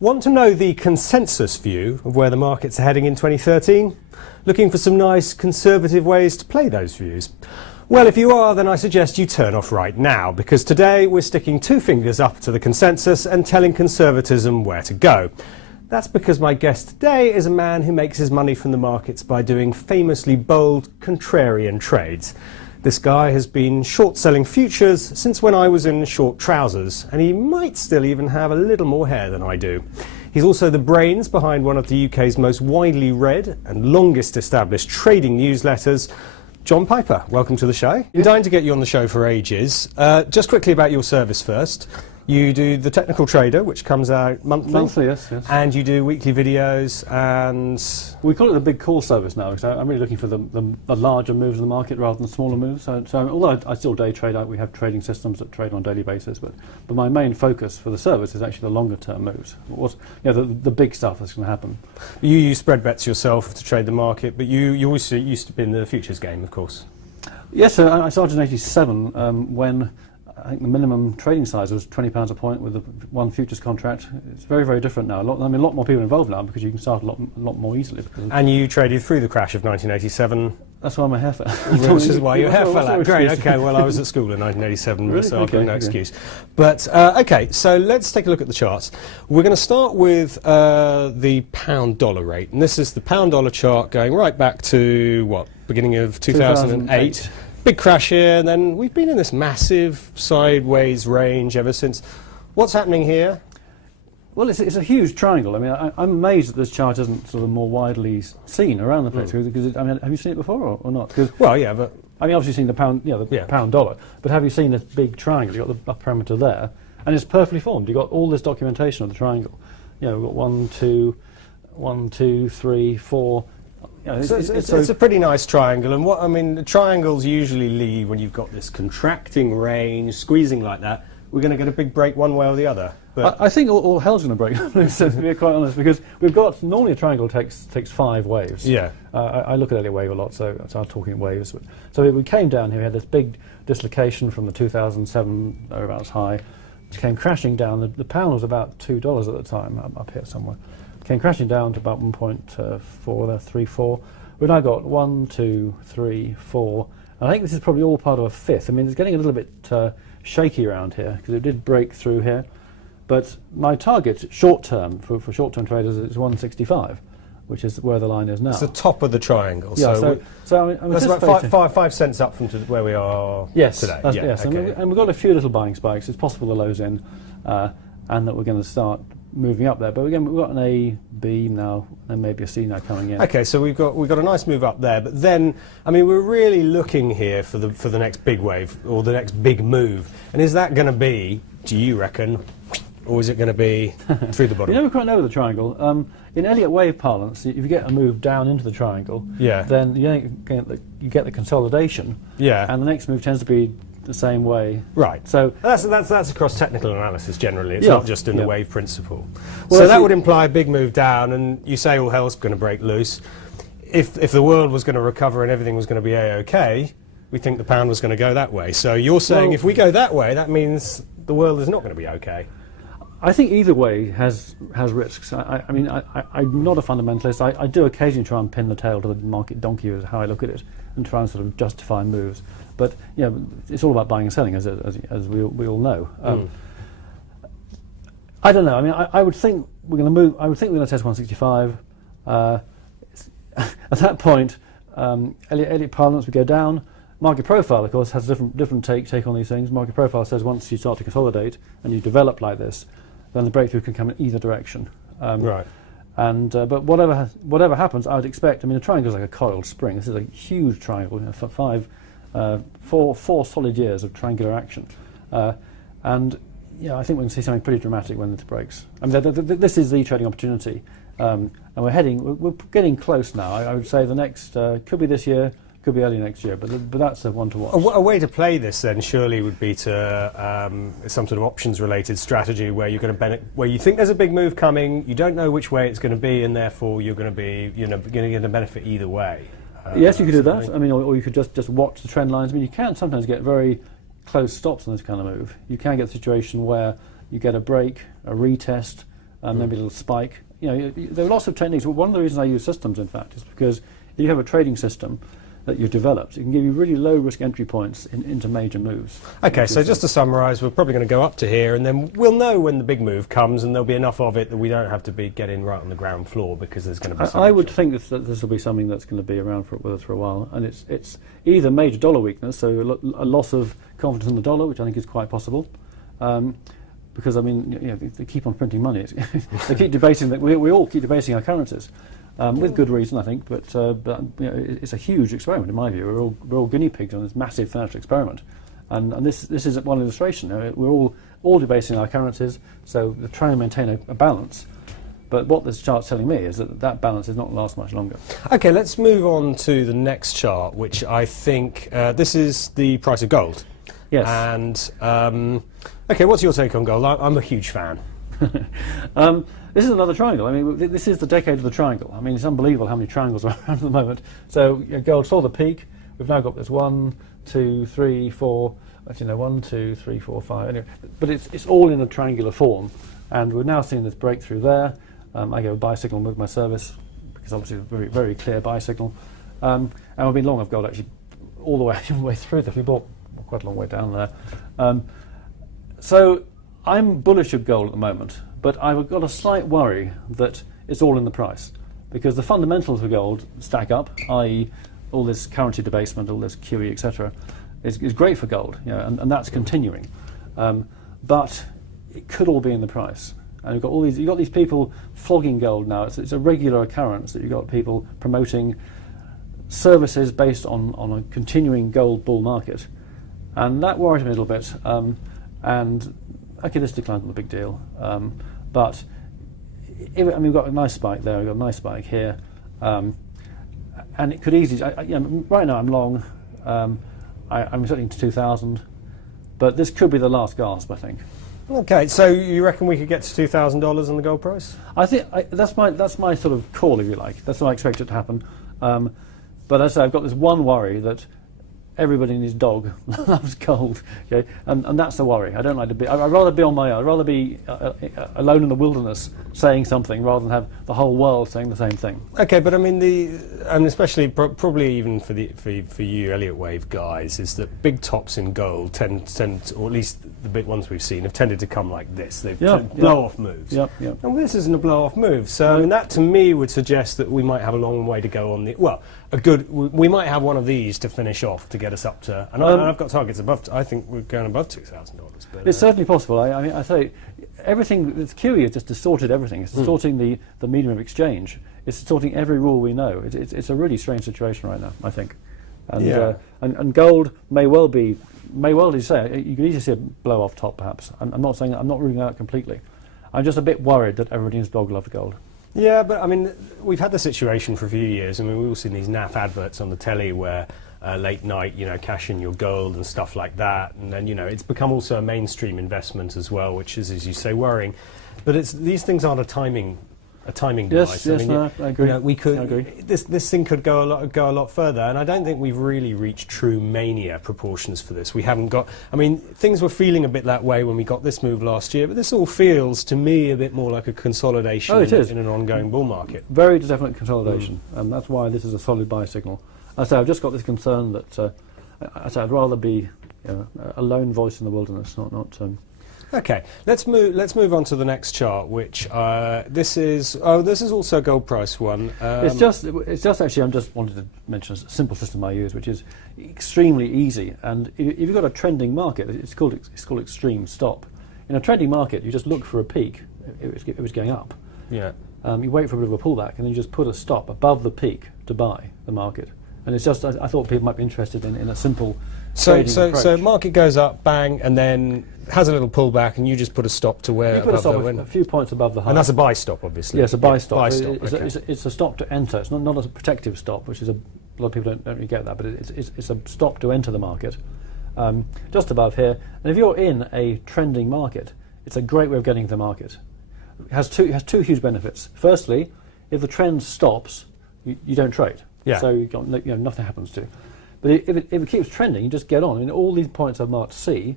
Want to know the consensus view of where the markets are heading in 2013? Looking for some nice conservative ways to play those views? Well, if you are, then I suggest you turn off right now, because today we're sticking two fingers up to the consensus and telling conservatism where to go. That's because my guest today is a man who makes his money from the markets by doing famously bold, contrarian trades. This guy has been short-selling futures since when I was in short trousers, and he might still even have a little more hair than I do. He's also the brains behind one of the UK's most widely read and longest established trading newsletters. John Piper, welcome to the show. Been dying to get you on the show for ages. Just quickly about your service first. You do the Technical Trader, which comes out monthly. Monthly, yes. And you do weekly videos, and we call it the big call service now, because I'm really looking for the larger moves in the market rather than smaller moves. So although I still day trade, we have trading systems that trade on a daily basis, but my main focus for the service is actually the longer term moves. The big stuff that's going to happen. You use spread bets yourself to trade the market, but you also used to be in the futures game, of course. Yes, I started in '87 when I think the minimum trading size was £20 a point with one futures contract. It's very, very different now. A lot more people involved now because you can start a lot more easily. And you traded through the crash of 1987. That's why my hair fell. Which is why your hair fell out. Great, okay, well I was at school in 1987, really? So I've got no excuse. But, okay, so let's take a look at the charts. We're going to start with the pound-dollar rate. And this is the pound-dollar chart going right back to, what, beginning of 2008. Big crash here, and then we've been in this massive sideways range ever since. What's happening here? Well, it's a huge triangle. I mean, I'm amazed that this chart isn't sort of more widely seen around the place. Because have you seen it before or not? Well, yeah, but I mean, obviously you've seen the pound, pound dollar. But have you seen this big triangle? You've got the parameter there, and it's perfectly formed. You've got all this documentation of the triangle. We've got 1, 2, 3, 4. It's a pretty nice triangle, and the triangles usually lead when you've got this contracting range, squeezing like that. We're going to get a big break one way or the other. But I think all hell's going to break, to be quite honest, because we've got normally a triangle takes 5 waves. Yeah. I look at Elliott wave a lot, so I'm talking waves. So we came down here. We had this big dislocation from the 2007 thereabouts high, which came crashing down. The pound was about $2 at the time, up here somewhere. Came crashing down to about 1.4, We've now got 1, 2, 3, 4. And I think this is probably all part of a fifth. I mean, it's getting a little bit shaky around here because it did break through here. But my target, short term, for short-term traders, is 165, which is where the line is now. It's the top of the triangle. Yeah, so I'm that's about 5 cents up from where we are today. Yes, okay. and we've got a few little buying spikes. It's possible the low's in, and that we're going to start moving up there. But again, we've got an A, B now, and maybe a C now coming in. Okay, so we've got a nice move up there. But then, I mean, we're really looking here for the next big wave or the next big move. And is that going to be, do you reckon, or is it going to be through the bottom? You never quite know with the triangle. In Elliott wave parlance, if you get a move down into the triangle, then you get the consolidation. Yeah. And the next move tends to be the same way. Right. So that's across technical analysis generally. It's not just in the wave principle. Well, so that would imply a big move down, and you say all hell's going to break loose. If the world was going to recover and everything was going to be a-okay, we think the pound was going to go that way. So you're saying if we go that way, that means the world is not going to be okay. I think either way has risks. I'm not a fundamentalist. I do occasionally try and pin the tail to the market donkey, is how I look at it, and try and sort of justify moves. But it's all about buying and selling, as we all know. I don't know. I mean, I would think we're going to move. I would think we're going to test 165. At that point, Elliott parlance would go down. Market profile, of course, has a different take on these things. Market profile says once you start to consolidate and you develop like this, then the breakthrough can come in either direction. Right. And but whatever happens, I would expect. I mean, the triangle is like a coiled spring. This is a huge triangle. For 4 solid years of triangular action, and I think we're going to see something pretty dramatic when it breaks. I mean, this is the trading opportunity, and we're getting close now. I would say the next could be this year, could be early next year, but that's the one to watch. A way to play this then surely would be to some sort of options-related strategy where you're going to where you think there's a big move coming, you don't know which way it's going to be, and therefore you're going to be going to get a benefit either way. Yes, you could do that. I mean, or you could just watch the trend lines. I mean, you can sometimes get very close stops on this kind of move. You can get a situation where you get a break, a retest, maybe a little spike. There are lots of techniques. Well, one of the reasons I use systems, in fact, is because if you have a trading system that you've developed, it can give you really low risk entry points into major moves. Okay, so just to summarise, we're probably going to go up to here, and then we'll know when the big move comes, and there'll be enough of it that we don't have to be getting right on the ground floor because there's going to be. I would think that this will be something that's going to be around with us for a while, and it's either major dollar weakness, so a loss of confidence in the dollar, which I think is quite possible. Because they keep on printing money. They keep debating that we all keep debating our currencies. With good reason, I think, but it's a huge experiment in my view. We're all guinea pigs on this massive financial experiment, and this is one illustration. We're all debasing our currencies, so we're trying to maintain a balance. But what this chart's telling me is that balance is not going to last much longer. Okay, let's move on to the next chart, which I think this is the price of gold. Yes. And okay, what's your take on gold? I'm a huge fan. This is another triangle. I mean, this is the decade of the triangle. I mean, it's unbelievable how many triangles are around at the moment. So gold saw the peak. We've now got this 1, 2, 3, 4. Actually, no, 1, 2, 3, 4, 5. Anyway, but it's all in a triangular form, and we're now seeing this breakthrough there. I go buy signal with my service because obviously it's a very, very clear buy signal. And we've been long of gold actually all the way through this. We bought quite a long way down there. So I'm bullish of gold at the moment, but I've got a slight worry that it's all in the price, because the fundamentals of gold stack up, i.e. all this currency debasement, all this QE, etc., is great for gold, and that's continuing. But it could all be in the price. And you've got these people flogging gold now. It's a regular occurrence that you've got people promoting services based on a continuing gold bull market. And that worries me a little bit. And okay, this decline's not a big deal, but we've got a nice spike there. We've got a nice spike here, and it could easily. Right now I'm long. I'm expecting to 2,000, but this could be the last gasp, I think. Okay, so you reckon we could get to $2,000 on the gold price? I think that's my sort of call, if you like. That's what I expect it to happen. But as I say, I've got this one worry that everybody and his dog loves gold, okay? And that's the worry. I don't like to be. I'd rather be on my own. I'd rather be alone in the wilderness saying something rather than have the whole world saying the same thing. Okay, but I mean especially probably even for you Elliott Wave guys, is that big tops in gold tend, or at least the big ones we've seen, have tended to come like this. They've blow off moves. Yep. And this isn't a blow off move. So I mean, that to me would suggest that we might have a long way to go on the we might have one of these to finish off to get us up to, and I've got targets above. I think we're going above $2,000. It's certainly possible. I mean, I say everything. This QE has just distorted everything. It's distorting the medium of exchange. It's distorting every rule we know. It's a really strange situation right now, I think. And and gold may well, as you say, you could easily see a blow off top. Perhaps. I'm not saying I'm not ruling it out completely. I'm just a bit worried that everybody in his dog loves gold. Yeah, but I mean, we've had the situation for a few years. I mean, we've all seen these naff adverts on the telly where late night, cash in your gold and stuff like that. And then, it's become also a mainstream investment as well, which is, as you say, worrying. But these things aren't a timing device. Yes, I agree. We could. I agree. This thing could go a lot further, and I don't think we've really reached true mania proportions for this. We haven't got. I mean, things were feeling a bit that way when we got this move last year, but this all feels to me a bit more like a consolidation in an ongoing bull market. Very definite consolidation, and that's why this is a solid buy signal. I say I've just got this concern that I'd rather be a lone voice in the wilderness, not. Okay, let's move on to the next chart, which this is also a gold price one. It's just actually I just wanted to mention a simple system I use, which is extremely easy. And if you've got a trending market, it's called extreme stop. In a trending market, you just look for a peak. It was going up. Yeah. You wait for a bit of a pullback, and then you just put a stop above the peak to buy the market. And it's just I thought people might be interested in a simple. So market goes up, bang, and then has a little pullback, and you just put a stop to where you put a stop a few points above the high. And that's a buy stop, obviously. Yes, a buy stop. Buy stop. It's a stop to enter. It's not a protective stop, which is a lot of people don't really get that, but it's a stop to enter the market, just above here. And if you're in a trending market, it's a great way of getting to the market. It has two huge benefits. Firstly, if the trend stops, you don't trade. Yeah. So nothing happens to you. But if it keeps trending, you just get on. I mean, all these points I've marked C,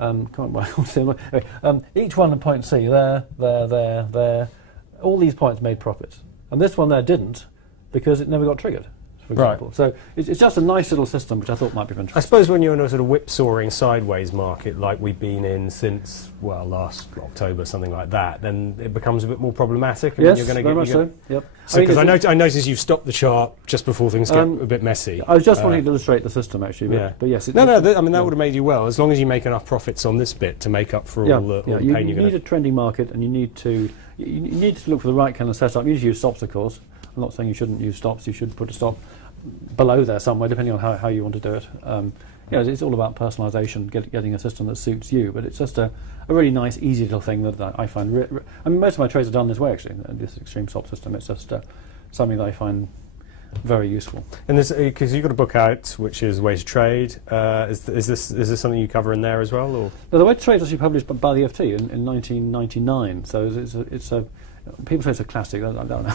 Can't remember. Anyway, each one at point C, there, all these points made profits. And this one there didn't, because it never got triggered, for example. Right. So it's just a nice little system, which I thought might be of interest. I suppose when you're in a sort of whipsawing sideways market like we've been in since, well, last October, something like that, then it becomes a bit more problematic. Yes, you're gonna very much so. Yep. Because I noticed you've stopped the chart just before things get a bit messy. I was just wanting to illustrate the system, actually. But yes. That would have made you well, as long as you make enough profits on this bit to make up for all the pain you you're going to... need a trending market, and you need to look for the right kind of setup. You need to use stops, of course. I'm not saying you shouldn't use stops. You should put a stop below there somewhere, depending on how you want to do it. It's all about personalisation, getting a system that suits you. But it's just a really nice, easy little thing that I find... most of my trades are done this way, actually, this extreme stop system. It's just something that I find very useful. And because you've got a book out, which is Way to Trade. Is this something you cover in there as well? Or? No, the Way to Trade was actually published by the FT in 1999. So it's a people say it's a classic. I don't know.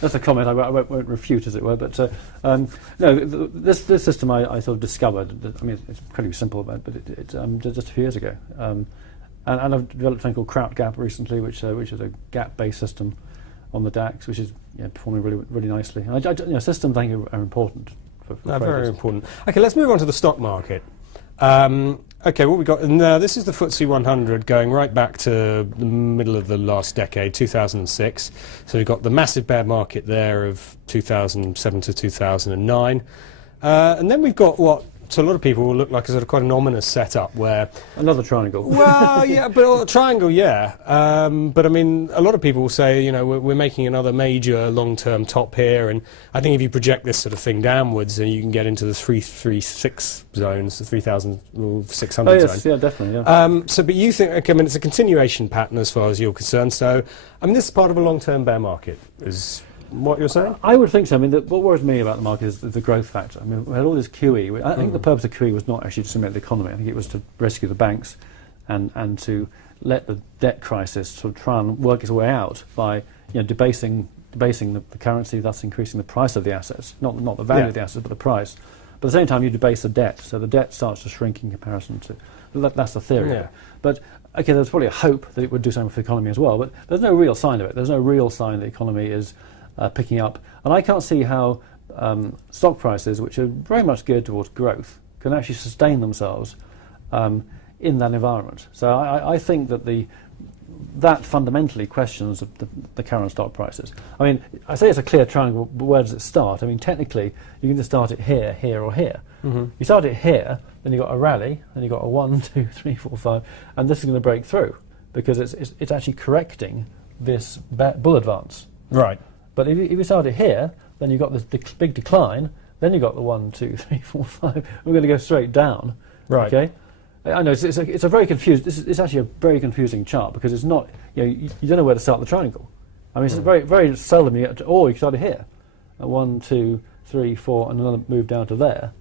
That's a comment I won't refute, as it were. But this system I sort of discovered. I mean, it's pretty simple, but it's just a few years ago. And I've developed something called Kraut Gap recently, which is a gap-based system on the DAX, which is performing really, really nicely. And systems, I think, are important. Very important. Okay, let's move on to the stock market. Okay, what we got? This is the FTSE 100 going right back to the middle of the last decade, 2006. So we've got the massive bear market there of 2007 to 2009. And then we've got what to a lot of people will look like a sort of quite an ominous setup where... Another triangle. Well, yeah, but a triangle, yeah. But I mean, a lot of people will say, we're making another major long-term top here, and I think if you project this sort of thing downwards, then you can get into the 336 zones, the 3,600 zone. Yes, yeah, definitely, yeah. But you think, okay, I mean, it's a continuation pattern as far as you're concerned, so, I mean, this is part of a long-term bear market, is what you're saying? I would think so. I mean, what worries me about the market is the growth factor. I mean, we had all this QE. I think the purpose of QE was not actually to stimulate the economy. I think it was to rescue the banks and to let the debt crisis sort of try and work its way out by debasing the currency, thus increasing the price of the assets, not the value of the assets, but the price. But at the same time, you debase the debt, so the debt starts to shrink in comparison to... That's the theory. Yeah. But, okay, there's probably a hope that it would do something for the economy as well, but there's no real sign of it. There's no real sign the economy is picking up. And I can't see how stock prices, which are very much geared towards growth, can actually sustain themselves in that environment. So I think that that fundamentally questions the current stock prices. I mean, I say it's a clear triangle, but where does it start? I mean, technically, you can just start it here, here, or here. Mm-hmm. You start it here, then you've got a rally, then you've got a 1, 2, 3, 4, 5, and this is going to break through because it's actually correcting this bull advance. Right. But if you start it here, then you've got this big decline, then you've got the 1, 2, 3, 4, 5. We're going to go straight down. Right. Okay. I know it's a very confused. It's actually a very confusing chart because it's not. You don't know where to start the triangle. I mean, it's very very seldom you get to. Or you start it here, 1, 2, 3, 4, and another move down to there.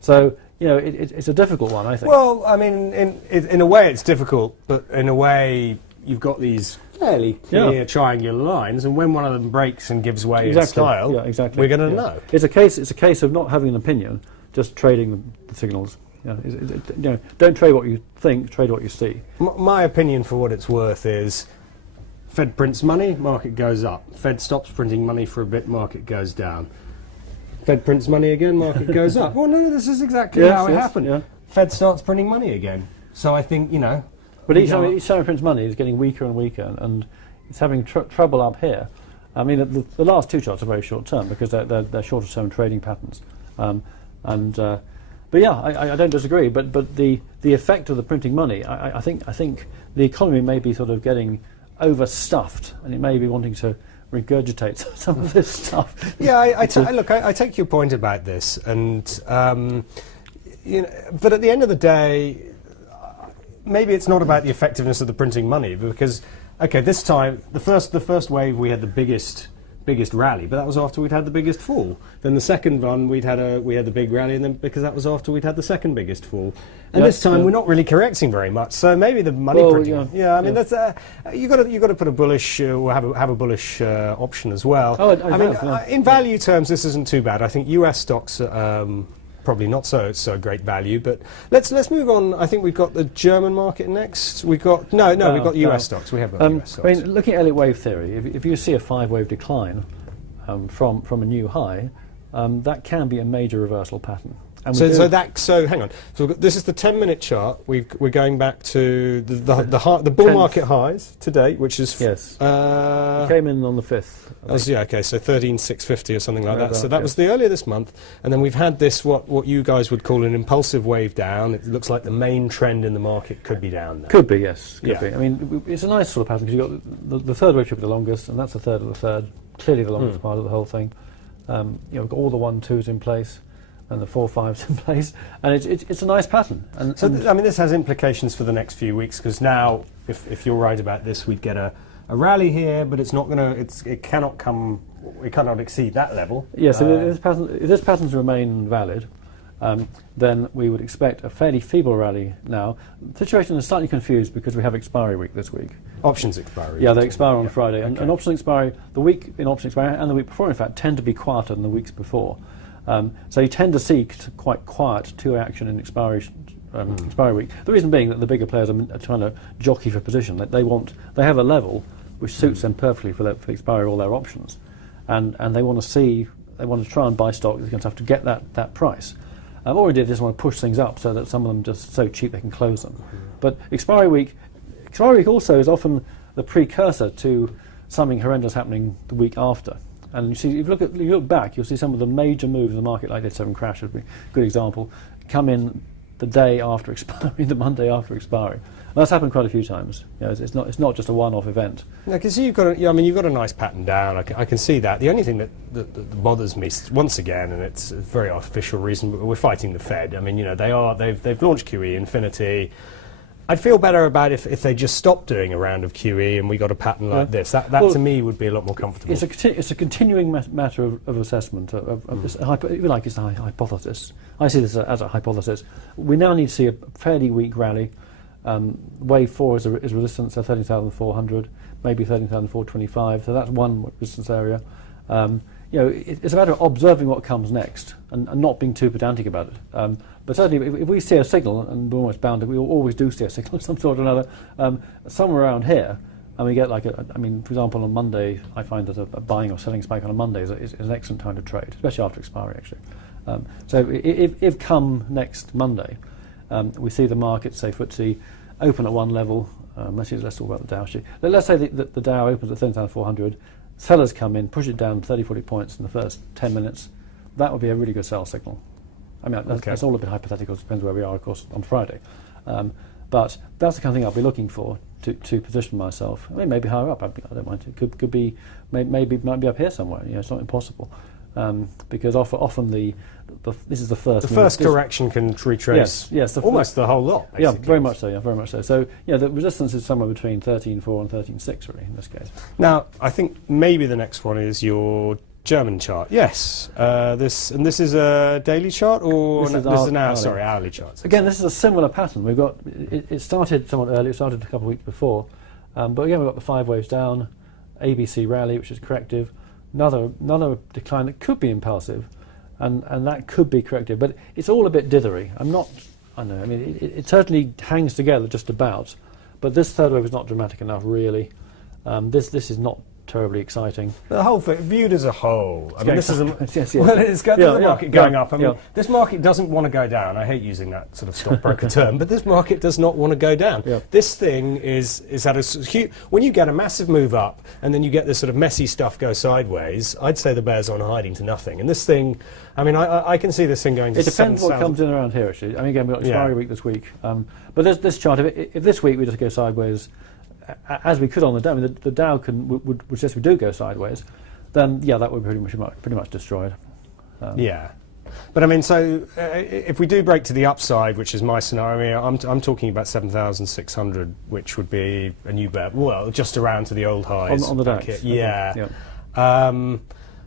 So it's a difficult one, I think. Well, I mean, in a way it's difficult, but in a way you've got these fairly clear triangular lines, and when one of them breaks and gives way in style, we're going to know. It's a case of not having an opinion, just trading the signals. Don't trade what you think, trade what you see. My opinion, for what it's worth, is Fed prints money, market goes up. Fed stops printing money for a bit, market goes down. Fed prints money again, market goes up. Well, no, this is exactly how it happened. Yeah. Fed starts printing money again. So I think, But each time it prints money, it's getting weaker and weaker, and it's having trouble up here. I mean, the last two charts are very short term because they're shorter term trading patterns. But yeah, I don't disagree. But the effect of the printing money, I think the economy may be sort of getting overstuffed, and it may be wanting to regurgitate some of this stuff. Yeah, I take your point about this, and but at the end of the day, maybe it's not about the effectiveness of the printing money, because this time the first wave we had the biggest rally, but that was after we'd had the biggest fall. Then the second one we had the big rally, and then because that was after we'd had the second biggest fall. And this time we're not really correcting very much. So maybe the money printing. That's you got to put a bullish or have a bullish option as well. Oh, I mean, in value terms, this isn't too bad. I think U.S. stocks probably not so great value. But let's move on. I think we've got the German market next. We've got we've got US stocks. We have got US stocks. I mean, looking at Elliott wave theory, if you see a 5-wave decline from a new high, that can be a major reversal pattern. And so hang on. So this is the 10-minute chart. We're going back to the bull market highs to date, which is it came in on the 5th. So 13,650 or something like that. So that was the earlier this month, and then we've had this what you guys would call an impulsive wave down. It looks like the main trend in the market could be down now. Could be, yes. Could be. I mean, it's a nice sort of pattern because you've got the third wave should be the longest, and that's a third of the third. Clearly the longest part of the whole thing. We've got all the 1-2s in place and the 4-5s in place, and it's a nice pattern. And this has implications for the next few weeks, because now, if you're right about this, we'd get a rally here, but it's not going to. It cannot exceed that level. Yes, if this patterns remain valid, then we would expect a fairly feeble rally now. The situation is slightly confused because we have expiry week this week. Options expiry. Yeah, they expire on Friday, and option expiry, the week in option expiry and the week before, in fact, tend to be quieter than the weeks before. So you tend to see quite quiet action in expiry week. The reason being that the bigger players are trying to jockey for position. They have a level which suits them perfectly for the expiry of all their options, and they want to try and buy stock. They're going to have to get that price. Already they just want to push things up so that some of them just so cheap they can close them. But expiry week also is often the precursor to something horrendous happening the week after. And you see, if you look back, you'll see some of the major moves in the market, like the 7 crash would be a good example, come in the day after expiry, the Monday after expiry. And that's happened quite a few times. It's not just a one-off event. I can see you've got a nice pattern down. I can see that. The only thing that bothers me once again, and it's a very artificial reason, but we're fighting the Fed. I mean, they've launched QE Infinity. I'd feel better about if they just stopped doing a round of QE and we got a pattern like this. That to me would be a lot more comfortable. It's a continuing matter of assessment. If you like, it's a hypothesis. I see this as a hypothesis. We now need to see a fairly weak rally. Wave 4 is resistance at 13,400, maybe 13,425. So that's one resistance area. It's a matter of observing what comes next and not being too pedantic about it. But certainly, if we see a signal, and we're almost bound to, we always do see a signal of some sort or another, somewhere around here, and we get for example, on Monday, I find that a buying or selling spike on a Monday is an excellent time to trade, especially after expiry, actually. So if come next Monday, we see the market, say FTSE, open at one level. Let's talk about the Dow. Let's say that the Dow opens at 13,400. Sellers come in, push it down 30, 40 points in the first 10 minutes. That would be a really good sell signal. I mean, that's all a bit hypothetical. It depends where we are, of course, on Friday. But that's the kind of thing I'll be looking for to position myself. I mean, maybe higher up. I don't mind. It could be, maybe it might be up here somewhere. It's not impossible. Because often this is the first. The first correction can retrace almost the whole lot. Basically. Yeah, very much so. Yeah, very much so. So the resistance is somewhere between 13.4 and 13.6, really, in this case. Now, I think maybe the next one is your German chart. Yes, this is a daily chart or this is an hourly chart. Again, this is a similar pattern. We've got it started somewhat early. It started a couple of weeks before, but again we've got the 5 waves down, ABC rally, which is corrective. Another decline that could be impulsive, and that could be corrective, but it's all a bit dithery. It certainly hangs together just about, but this third wave is not dramatic enough, really. This is not terribly exciting. The whole thing, viewed as a whole, yes. Well, it's got the market going up. This market doesn't want to go down. I hate using that sort of stockbroker term, but this market does not want to go down. Yeah. This thing is at a huge. When you get a massive move up and then you get this sort of messy stuff go sideways, I'd say the bear's on hiding to nothing. And this thing, I can see this thing going to 7,000. It depends what comes in around here, actually. Again, we've got expiry week this week. But this chart, if this week we just go sideways, as we could on the Dow, the Dow would suggest we do go sideways, then that would be pretty much destroyed. But so if we do break to the upside, which is my scenario, I'm talking about 7,600, which would be a new bear. Well, just around to the old highs on the DAX. Yeah. Okay.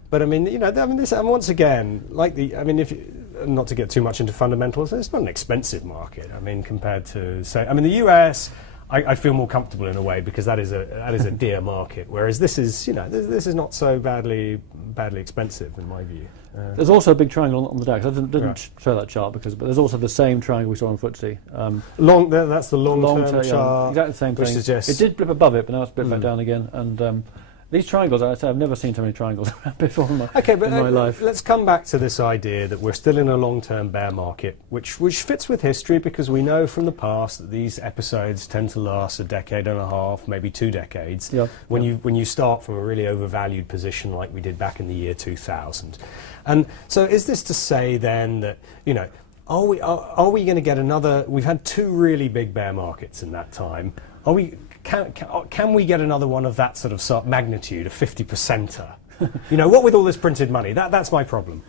But this, and once again, if not to get too much into fundamentals, it's not an expensive market. Compared to the US. I feel more comfortable in a way, because that is a dear market, whereas this is, this is not so badly expensive in my view. There's also a big triangle on the DAX. I didn't show that chart but there's also the same triangle we saw on FTSE. That's the long-term chart. Exactly the same thing. It did blip above it, but now it's blipped back down again. And these triangles, I've never seen so many triangles before in my life. Let's come back to this idea that we're still in a long-term bear market, which fits with history, because we know from the past that these episodes tend to last a decade and a half, maybe 2 decades. When you start from a really overvalued position like we did back in the year 2000. And so is this to say then that, are we going to get another? We've had 2 really big bear markets in that time. Can we get another one of that sort of magnitude, a 50%er? What with all this printed money? That's my problem.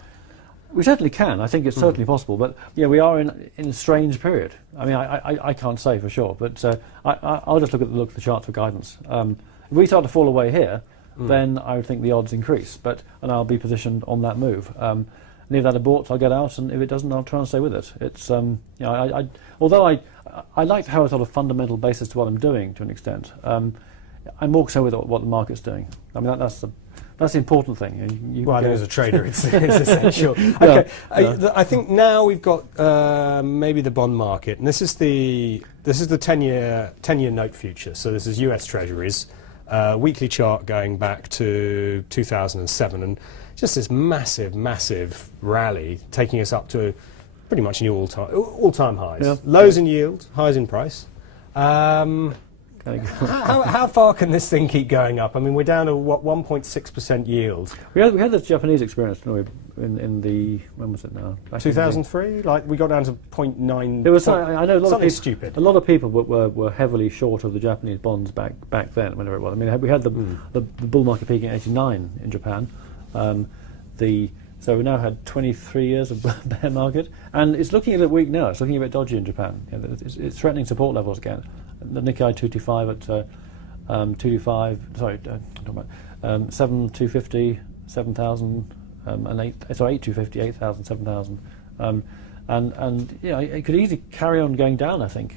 We certainly can. I think it's certainly possible. But we are in a strange period. I mean, I can't say for sure, but I'll just look at the chart for guidance. If we start to fall away here, then I would think the odds increase. And I'll be positioned on that move. And if that aborts, I'll get out, and if it doesn't, I'll try and stay with it. It's although I like to have a sort of fundamental basis to what I'm doing to an extent. I'm more concerned with what the market's doing. I mean, that's the important thing. I think as a trader, it's essential. Okay, I think now we've got maybe the bond market, and this is the 10-year note future. So this is U.S. Treasuries, weekly chart going back to 2007, and just this massive rally taking us up to pretty much new all-time highs. Lows in yield, highs in price. How far can this thing keep going up? I mean, we're down to 1.6% yield. We had this Japanese experience, didn't we, in the, when was it now? 2003? Like, we got down to 0.9. It was I know something stupid. A lot of people were heavily short of the Japanese bonds back then, whenever it was. I mean, we had the bull market peaking in '89 in Japan. So we now had 23 years of bear market, and it's looking a bit weak now. It's looking a bit dodgy in Japan. It's threatening support levels again. The Nikkei 225 at 225. Sorry, I'm talking about 7,250, 7,000, and 8,250, 8,000, 7,000, and it could easily carry on going down. I think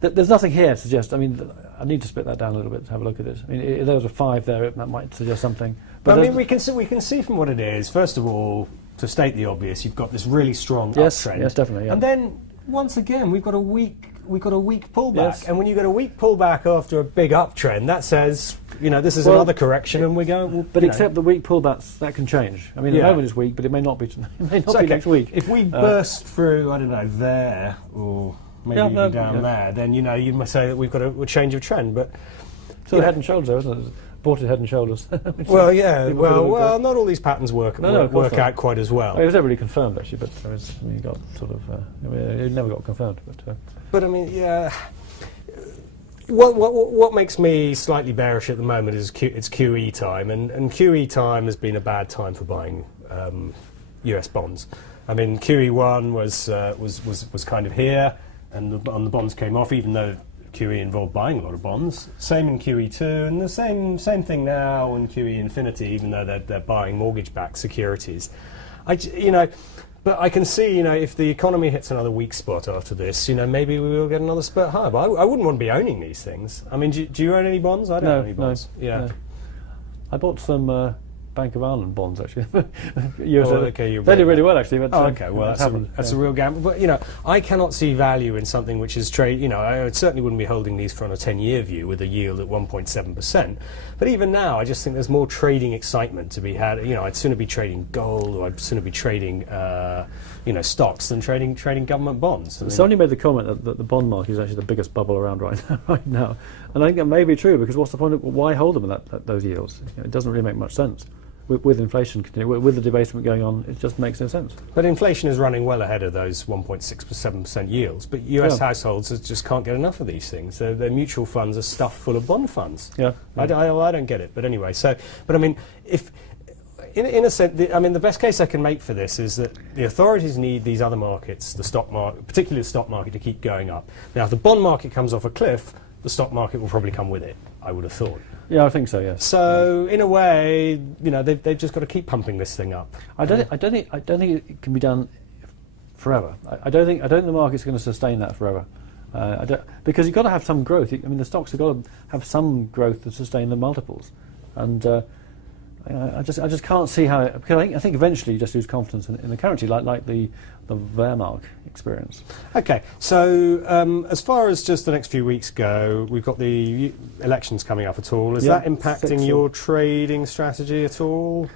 there's nothing here to suggest. I mean, I need to split that down a little bit to have a look at it. I mean, if there was a 5 there, that might suggest something. But I mean, we can see from what it is. First of all, to state the obvious, you've got this really strong uptrend. Yes, definitely. Yeah. And then once again, we've got a weak pullback. Yes. And when you get a weak pullback after a big uptrend, that says this is another correction, and we're going. But except the weak pullbacks, that can change. I mean, at the moment it's weak, but it may not be. It may not be next week. If we burst through, I don't know, there or maybe even down there, then you must say that we've got a change of trend. But so head and shoulders, though, isn't it? Bought it head and shoulders. Well, yeah. Well, not all these patterns work out quite as well. It was never really confirmed, actually, but it got sort of. It never got confirmed. But I mean, yeah. What makes me slightly bearish at the moment is it's QE time, and QE time has been a bad time for buying US bonds. I mean, QE1 was kind of here, and the bonds came off, even though QE involved buying a lot of bonds. Same in QE2, and the same thing now in QE Infinity, even though they're buying mortgage-backed securities. But I can see, if the economy hits another weak spot after this, maybe we will get another spurt higher. But I wouldn't want to be owning these things. I mean, do you own any bonds? I don't own any bonds. No. I bought some Bank of Ireland bonds, actually. They did really well, actually. But, okay, well, that's a real gamble. But, I cannot see value in something which is trade. I certainly wouldn't be holding these for on a 10-year view with a yield at 1.7%. But even now, I just think there's more trading excitement to be had. I'd sooner be trading gold, or I'd sooner be trading, stocks than trading government bonds. Somebody made the comment that the bond market is actually the biggest bubble around right now. And I think that may be true, because what's the point of why hold them at those yields? It doesn't really make much sense. With inflation continuing, with the debasement going on, it just makes no sense. But inflation is running well ahead of those 1.6% yields. But US households just can't get enough of these things. Their mutual funds are stuffed full of bond funds. Yeah. I don't get it. But anyway, but I mean, if in a sense, the best case I can make for this is that the authorities need these other markets, the stock market, particularly the stock market, to keep going up. Now, if the bond market comes off a cliff, the stock market will probably come with it, I would have thought. Yeah, I think so. Yes. So in a way, they've just got to keep pumping this thing up. I don't think it can be done forever. I don't think the market's going to sustain that forever. Because you've got to have some growth. I mean, the stocks have got to have some growth to sustain the multiples, and I just can't see how. Because I think eventually you just lose confidence in the currency, like the Wehrmacht experience. Okay, so as far as just the next few weeks go, we've got the elections coming up at all. Is that impacting your trading strategy at all?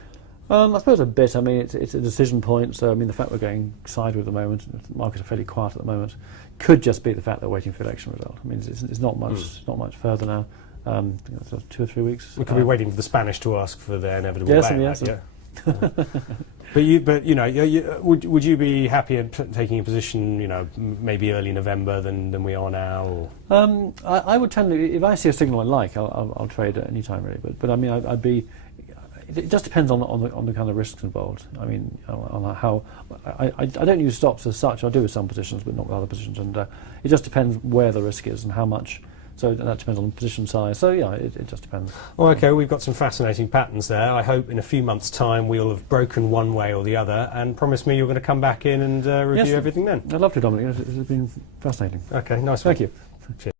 I suppose a bit. I mean, it's a decision point. So I mean, the fact we're going sideways at the moment, the markets are fairly quiet at the moment, could just be the fact they're waiting for the election result. I mean, it's not much further now. So 2 or 3 weeks. We could be waiting for the Spanish to ask for their inevitable bailout. Yes. But you know, would you be happier taking a position, you know, maybe early November than we are now? Or? I would tend to, if I see a signal I like, I'll trade at any time really. But I mean, I'd be. It just depends on the kind of risks involved. I mean, on how I don't use stops as such. I do with some positions, but not with other positions. And it just depends where the risk is and how much. So that depends on the position size. So yeah, it just depends. Well, okay, we've got some fascinating patterns there. I hope in a few months' time we'll have broken one way or the other. And promise me you're going to come back in and review everything then. I'd love to, Dominic. It's been fascinating. Okay, nice. Thank you. Cheers.